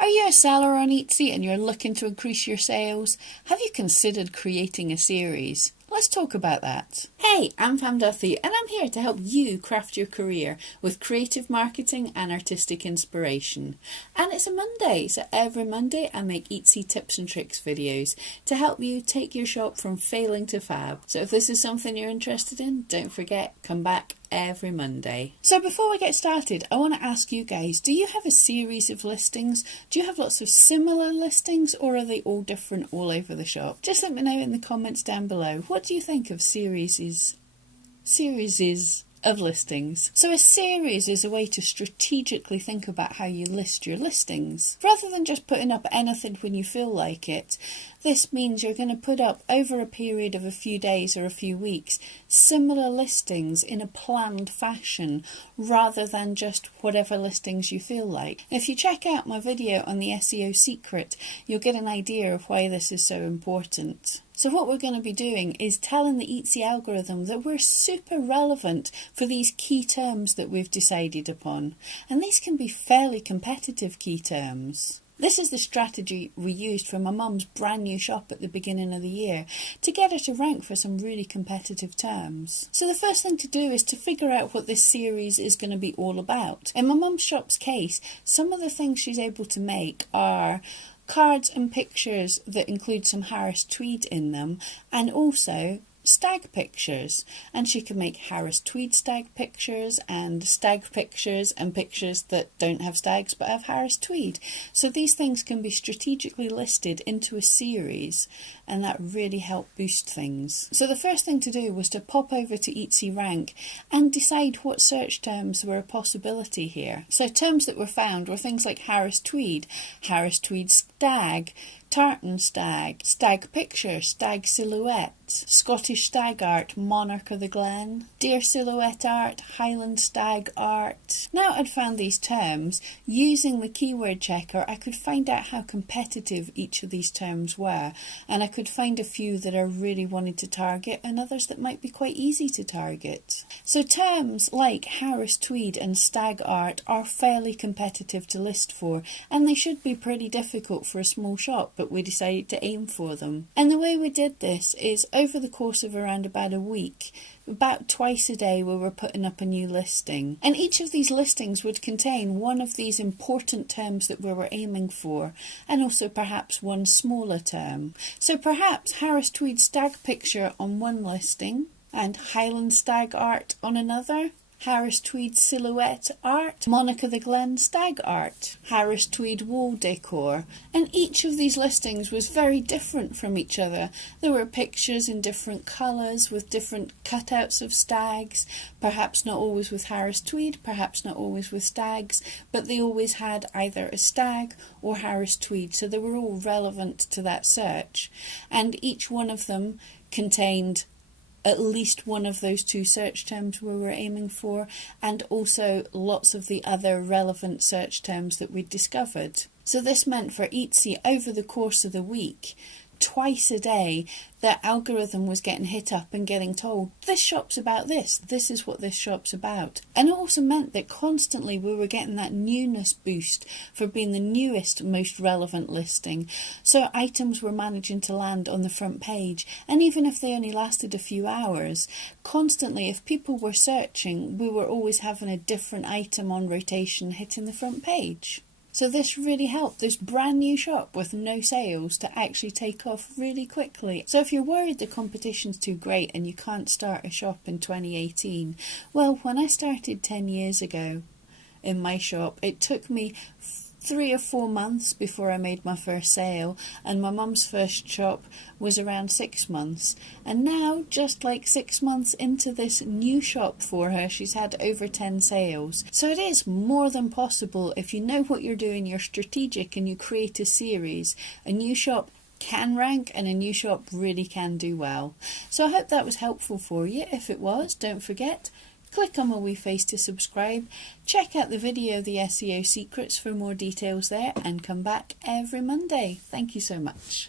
Are you a seller on Etsy and you're looking to increase your sales? Have you considered creating a series? Let's talk about that. Hey, I'm Duthie and I'm here to help you craft your career with creative marketing and artistic inspiration. And it's a Monday, so every Monday I make Etsy tips and tricks videos to help you take your shop from failing to fab. So if this is something you're interested in, don't forget, come back every Monday. So before we get started, I want to ask you guys, do you have a series of listings? Do you have lots of similar listings, or are they all different all over the shop? Just let me know in the comments down below. What do you think of series of listings? So a series is a way to strategically think about how you list your listings. Rather than just putting up anything when you feel like it, this means you're going to put up, over a period of a few days or a few weeks, similar listings in a planned fashion, rather than just whatever listings you feel like. If you check out my video on the SEO secret, you'll get an idea of why this is so important. So what we're going to be doing is telling the Etsy algorithm that we're super relevant for these key terms that we've decided upon. And these can be fairly competitive key terms. This is the strategy we used for my mum's brand new shop at the beginning of the year to get her to rank for some really competitive terms. So the first thing to do is to figure out what this series is going to be all about. In my mum's shop's case, some of the things she's able to make are cards and pictures that include some Harris tweed in them, and also stag pictures. And she can make Harris tweed stag pictures and pictures that don't have stags but have Harris tweed. So these things can be strategically listed into a series, and that really helped boost things. So the first thing to do was to pop over to Etsy Rank and decide what search terms were a possibility here. So terms that were found were things like Harris tweed stag, tartan stag, stag picture, stag silhouette, Scottish stag art, monarch of the glen, deer silhouette art, Highland stag art. Now I'd found these terms, using the keyword checker I could find out how competitive each of these terms were, and I could find a few that I really wanted to target and others that might be quite easy to target. So terms like Harris tweed and stag art are fairly competitive to list for, and they should be pretty difficult for a small shop, but we decided to aim for them. And the way we did this is over the course of around about a week, about twice a day we were putting up a new listing, and each of these listings would contain one of these important terms that we were aiming for, and also perhaps one smaller term. So perhaps Harris tweed stag picture on one listing and Highland stag art on another, Harris tweed silhouette art, monarch of the glen stag art, Harris tweed wall decor, and each of these listings was very different from each other. There were pictures in different colours with different cutouts of stags, perhaps not always with Harris tweed, perhaps not always with stags, but they always had either a stag or Harris tweed, so they were all relevant to that search, and each one of them contained at least one of those two search terms we were aiming for, and also lots of the other relevant search terms that we'd discovered. So this meant for Etsy, over the course of the week, twice a day, the algorithm was getting hit up and getting told, this shop's about this is what this shop's about. And it also meant that constantly we were getting that newness boost for being the newest, most relevant listing. So items were managing to land on the front page, and even if they only lasted a few hours, constantly, if people were searching, we were always having a different item on rotation hitting the front page. So this really helped this brand new shop with no sales to actually take off really quickly. So if you're worried the competition's too great and you can't start a shop in 2018, well, when I started 10 years ago in my shop, it took me 3 or 4 months before I made my first sale, and my mum's first shop was around 6 months, and now, just like 6 months into this new shop for her, she's had over 10 sales. So it is more than possible, if you know what you're doing, you're strategic and you create a series, a new shop can rank and a new shop really can do well. So I hope that was helpful for you. If it was, don't forget, click on my wee face to subscribe, check out the video The SEO Secrets for more details there, and come back every Monday. Thank you so much.